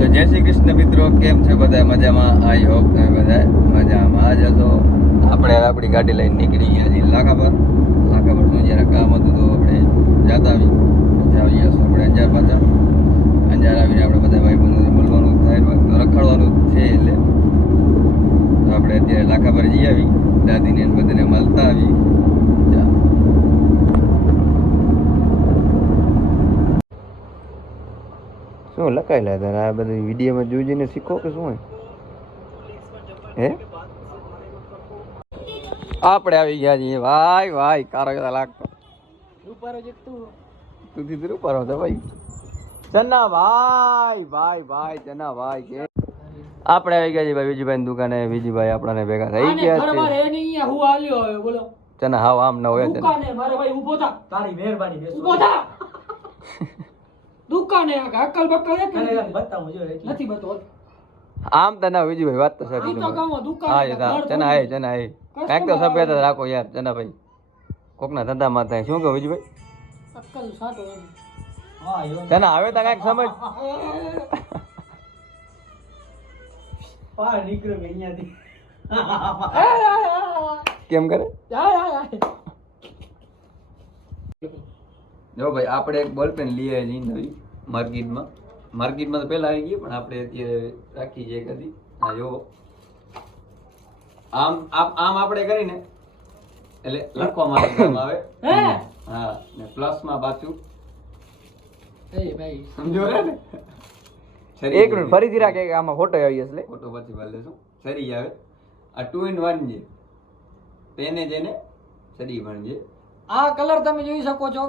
તો જય શ્રી કૃષ્ણ મિત્રો, કેમ છે બધા? મજામાં? આઈ હોપ તમે બધા મજામાં જ હશો. આપણે આપણી ગાડી લઈને નીકળી ગયા છીએ લાખા પર શું જ્યારે કામ હતું તો આપણે જતા આવીએ છીએ આપણે અંજાર પાછા. અંજાર આવીને આપણે બધા ભાઈ બંધોને મળવાનું થાય તો રખડવાનું છે, એટલે તો આપણે અત્યારે લાખા પર જઈ આવી, દાદીને બધાને મળતા આવી. શું લખાયેલા હતા આ બધી વિડીયોમાં જોઈને શીખો કે શું હે? આપણે આવી ગયા છીએ ભાઈ. ભાઈ કારો કદા લાગતો તું દીધું ઉપર હતો ભાઈ. ચના ભાઈ ભાઈ ભાઈ ચના ભાઈ કે આપણે આવી ગયા છીએ ભાઈ વિજયભાઈ દુકાને. વિજયભાઈ આપણાને ભેગા થઈ ગયા છે. ચના હાવ આમ ના હોય તારી મહેરબાની દુકાને અકલ બકલ બતાવું જો નથી બતો આમ તો ના વિજયભાઈ વાત તો સાચી તો કામ દુકાન હા ચના હે કાંઈક તો સભ્યતા રાખો યાર ચના ભાઈ. કોકના ધંધામાં થાય શું કહો વિજયભાઈ? અકલ સાટો ચના હવે તો કાંઈક સમજ પાર નીકળો કે અહીંયાથી કેમ કરે? જો ભાઈ આપણે એક બોલપેન લઈ આવી નવી માર્કેટમાં તો પહેલા આવી ગઈ, પણ આપણે અત્યારે રાખી છે કદી. હા જો આમ આપણે કરીને એટલે લખવા માટે કામ આવે. હા ને પ્લસ માં પાછું ભાઈ સમજો ને. એક મિનિટ ફરીથી રાખે કે આમાં ફોટો આવી હશે. ફોટો પછી ભરી લેશું. સરી આવે આ 2 in 1 છે. પેને જેને સરી પણ છે. આ કલર તમે જોઈ શકો છો.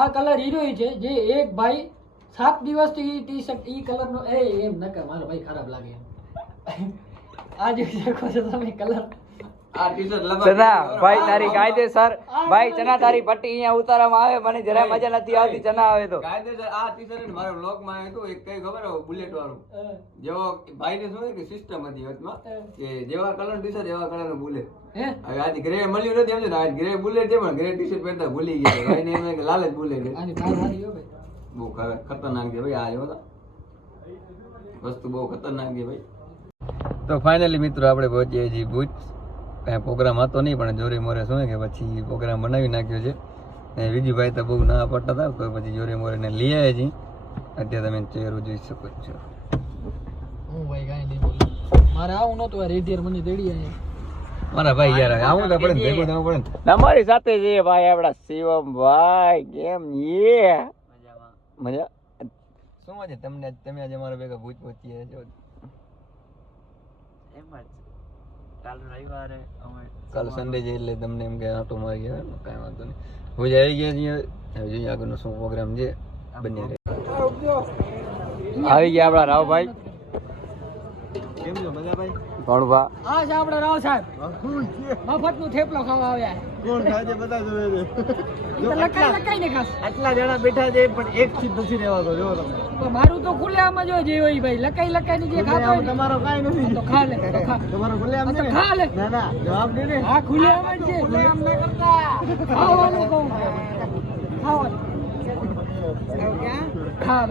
આ કલર હીરોઈ છે જે એક ભાઈ 7 દિવસથી ટી શર્ટ ઈ કલર નો એમ નકર મારો ભાઈ ખરાબ લાગે. આ જોઈ શકો છો તમે કલર. આ ટી-શર્ટ ચના ભાઈ તારી કાયદેસર ભાઈ ચના તારી પટ્ટી અહીંયા ઉતારવામાં આવે, મને જરા મજા નથી આવતી ચના આવે તો. કાયદેસર આ ટી-શર્ટ મારા વ્લોગ માં આવ્યું હતું એક કઈ ખબર હો બુલેટ વાળું. જેવો ભાઈને શું કે સિસ્ટમ હતી વચમાં કે જેવા કલર ટી-શર્ટ એવા કલર નું બુલેટ. હવે આજ ગ્રે મળ્યું નથી એમ. આજ ગ્રે બુલેટ છે પણ ગ્રે ટી-શર્ટ પહેરતા ભૂલી ગયા ભાઈને એમ કે લાલ જ બુલેટ છે. આની ભાવ સારી હો ભાઈ. બહુ ખતરનાક છે ભાઈ. આ જો વસ્તુ બહુ ખતરનાક છે ભાઈ. તો ફાઇનલી મિત્રો આપણે પહોંચીએ છીએ ભુજ. કાંઈ પ્રોગ્રામ હતો નહીં પણ જોરે મોરે શું કે પછી પ્રોગ્રામ બનાવી નાખ્યો છે. ને વિજયભાઈ તો બહુ ના પડતા હતા તો પછી જોરે મોરેને લઈ આવ્યા છીએ. અત્યારે તમે ચહેરો જોઈ શકો છો. હું ભાઈ કાંઈ નહીં બોલું. મારે આવું નહોતું આ રેડિયર મને દેડી અહીંયા. મારા ભાઈ યાર આવું તો પડે ભેગું થવું પડે ને. તમારી સાથે છે ભાઈ આપડા શિવમ ભાઈ. કેમ યે મજા શું છે તમને? તમે આજે અમારા ભેગા ભુજ પહોંચીએ છો. કાલ સન્ડે છે એટલે તમને એમ કે આટો મારી ગયા. કાંઈ વાંધો નહીં. ભુજ આવી ગયા છીએ. હવે જોઈએ આગળનો શું પ્રોગ્રામ છે. બન્યા રહે. આવી ગયા આપડા રાવભાઈ. કેમ છો બધા ભાઈ? ભણવા આ છે આપણા રાવ સાહેબ. મફતનું થેપલો ખાવા આવ્યા. કોણ ખાય છે બધા જોવે છે. લકાઈ ને ખાસ. આટલા જણા બેઠા છે પણ એક થી નથી રહેવાતો. જો તમે તો મારું તો ખુલ્લે આમ જ હોય જે હોય ભાઈ. લકાઈ ની જે ખાતો હોય તમારો કાંઈ નથી. તો ખા લે તો ખા. તમારો ખુલ્લે આમ તો ખા લે. ના ના જવાબ દે ને. આ ખુલ્લે આમ જ છે. ખુલ્લે આમ ના કરતા. ખાવાનું કહું. ખાવાનું. ખા.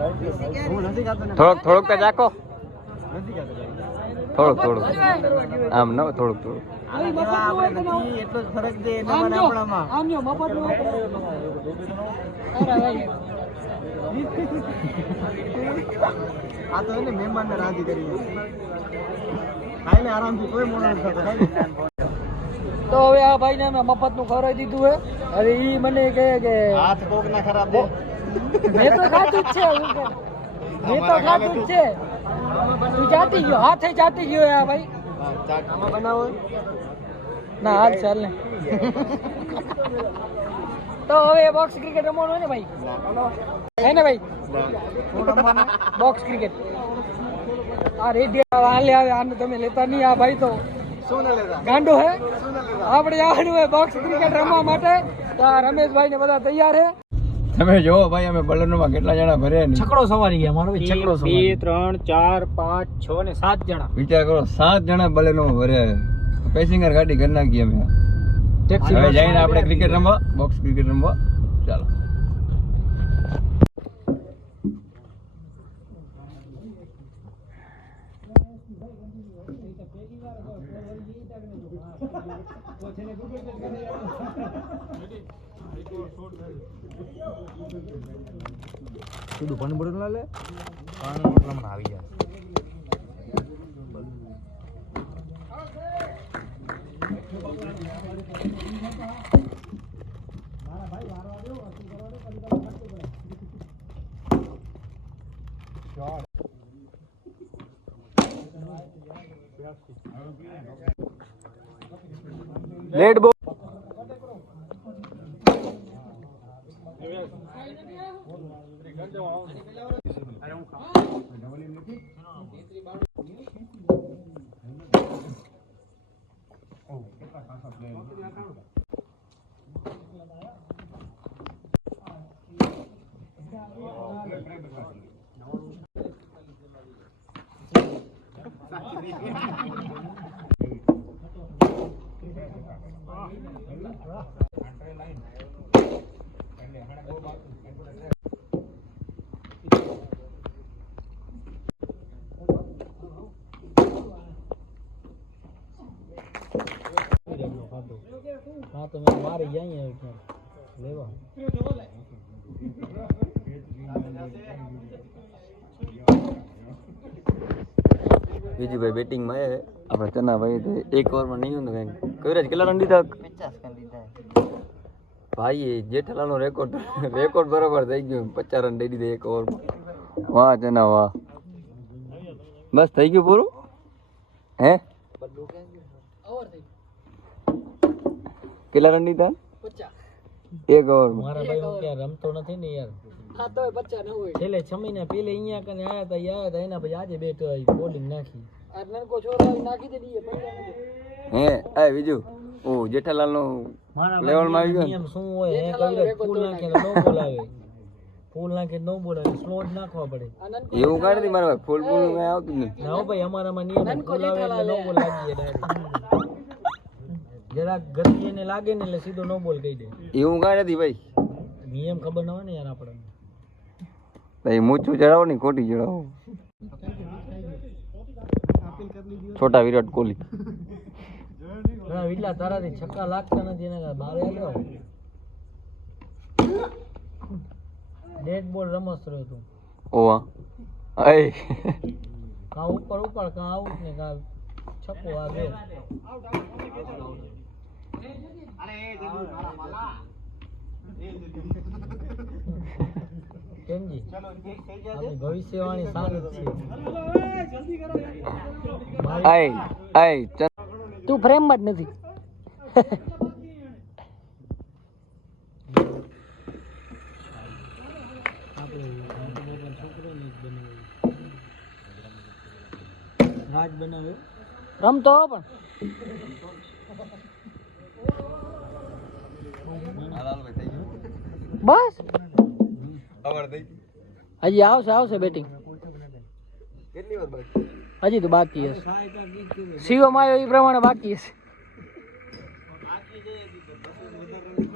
હું નથી ખાતો ને. થોડુંક તો ચાખો. નથી ખાતો. થોડુંક આમ ન થોડુંક આવી મફતનું હોય તો ના. એટલો જ ફરક છે આમ જો આમ જો મફતનું હોય તો અરે ભાઈ આ તો એને મહેમાનને રાજી કરી ખાઈને આરામથી કોઈ મોડો નથી થતો. તો હવે આ ભાઈને અમે મફતનું ખવડાવી દીધું હે. હવે ઈ મને કહે કે હાથ કોકના ખરાબ છે. મેં તો ખાધું જ છે. મેં તો ખાધું જ છે. તું જાતી ગયો હાથે જાતી ગયો આ ભાઈ. આમાં બનાવો ના હાલ ચાલ ને. તો હવે બોક્સ ક્રિકેટ રમવાનું હોય ને ભાઈ. હે ને ભાઈ બોક્સ ક્રિકેટ. આ રેડી હાલે આવે. આને તમે લેતા નહીં. આ ભાઈ તો શું ના લેતા ગાંડો હે. આપણે આવવાનું હોય બોક્સ ક્રિકેટ રમવા માટે. તો આ રમેશભાઈ ને બધા તૈયાર હે. તમે જોવો ભાઈ અમે બલનમાં કેટલા જણા ભર્યા ને. છકડો સવારી ગયા મારો ભાઈ. છકડો 2 3 4 5 6 ને 7 જણા. વિચાર કરો 7 જણા બલનમાં ભર્યા. પેસેન્જર ગાડી કરી નાખી અમે. હવે જઈને આપણે ક્રિકેટ રમવા, બોક્સ ક્રિકેટ રમવા. ચાલો. સીધું પણ બડું ના લે પાણી એટલામાં આવી જાય રેડ બોલ हाँ तो मैं मारे यहीं है क्या लेवा બીજું ભાઈ બેટિંગ માં આવે આપણે ચના ભાઈ તો એક ઓવરમાં નહીં હોય ને કવિરાજ કેટલા રન દીધા 50 રન દીધા ભાઈ જેઠાલાલનો રેકોર્ડ બરાબર થઈ ગયો 50 રન દઈ દીધા એક ઓવરમાં વાહ ચના વાહ બસ થઈ ગયું પૂરું હે ઓવર થઈ કેટલા રન દીધા 50 એક ઓવરમાં મારા ભાઈ હું ક્યાં રમતો નથી ને યાર હા તો 50 ન હોય છેલ્લે 6 મહિના પહેલે અહીંયા કને આયા હતા એના પછી આજે બેઠો બોલિંગ નાખી આ નનકો છોરો નાખી દે દીએ હે આ બીજું ઓ જેઠાલાલનો લેવલમાં આવી ગયો નિયમ શું હોય એ કવિરાજ ફૂલ નાખે નો બોલાવે ફૂલ નાખે નો બોલાવે સ્લો જ નાખવા પડે એવું કાઢ દી મારા ભાઈ ફૂલ ફૂલ કઈ આવતું જ નથી ના હો ભાઈ અમારામાં નિયમ ફૂલ આવે એટલે નો બોલ લાગી જાય જરા ગતિ એને લાગે ને એટલે સીધો નો બોલ કહી દે એવું કાઢ દી ભાઈ નિયમ ખબર ન હોય ને યાર આપણને ભાઈ મૂછું ચડાવો ને ખોટી ચડાવો છોટા વિરાટ કોહલી ના વિલા તારાથી છક્કા લાગતા નથી એના બારે આવ્યો ડેડ બોલ રમસ રહ્યો તું ઓવા અય કા ઉપર કા આઉટ ને કા છક્કો આ ગયો કેમજી આપણી ભવિષ્યવાણી સારી જ છે અય તું ફ્રેમ માં જ નથી રાજ બનાવ્યો રમતો પણ બસ હજી આવશે બેટિંગ કેટલી વાર બાકી હજી તો બાકી હશે શિવમ આવ્યો એ પ્રમાણે બાકી હશે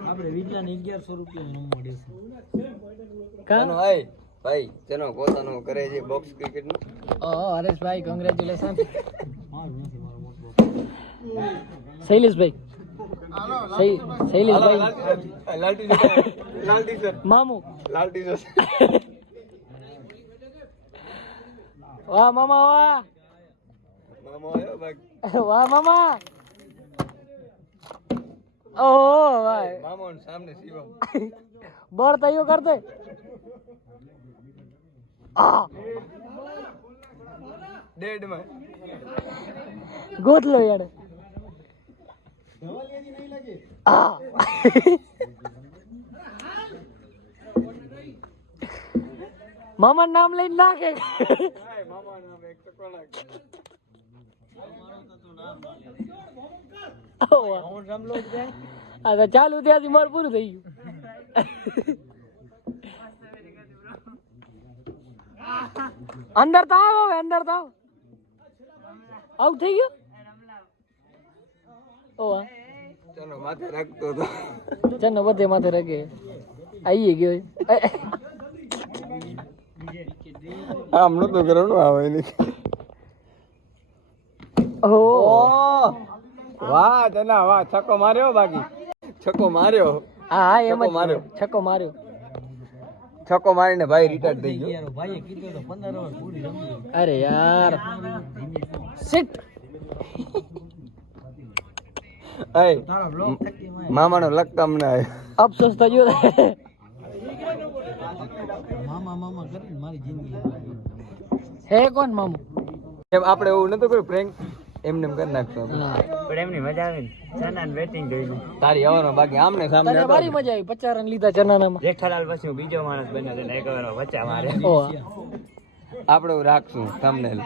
આપણે વિજ્ઞાન 1100 રૂપિયા નંબર દેશે કાનો આય ભાઈ તેનો પોતાનો કરે છે બોક્સ ક્રિકેટ નું હરેશભાઈ કોંગ્રેચ્યુલેશન મારું નથી મારો મોટો શૈલેષભાઈ શૈલેષભાઈ લાલટી સર મામુ લાલટી સર વાહ મામા વાહ મામો આયો ભાઈ વાહ મામા ઓહો ભાઈ મામો ને સામને શિવમ બોર તૈયો કર દે ડેડ માં ગોત લો યાર મામા નામ લઈને નાખે મામા નામ એક ટકો નાખ હું રમલો જ જાય આ તો ચાલુ ત્યાંથી મારું પૂરું થઈ ગયું અંદર તો આવો હવે અંદર તો આવો આઉટ થઈ ગયો ઓ ચાલો માથે રાખતો તો ચનો બધે માથે રગે આઈએ ગયો આમ નતો કરવાનું આવે નહીં ઓહ વાહ જના વાહ, છક્કો માર્યો બાકી, છક્કો માર્યો, હા હા એમ છક્કો જ માર્યો. છક્કો માર્યો. છક્કો મારીને ભાઈ રિટાયર્ડ થઈ ગયો. અરે યાર શિટ. મામાનો લક તમને આવ્યો. અફસોસ તો જો હે કોણ મામુ? એમ આપણે એવું નતું કર્યું પ્રેન્ક, એમને એમ કરી નાખશું આપણે. પણ એમની મજા આવે ને ચના બેટિંગ જોઈને. તારી આવવાનો બાકી આમને સામને તને હતો. મારી મજા આવી 50 રન લીધા ચનાનામાં. જેઠાલાલ પછી હું બીજો માણસ બન્યો એટલે એક વાર વચ્ચા મારે. ઓહ આપણે એવું રાખશું thumbnail.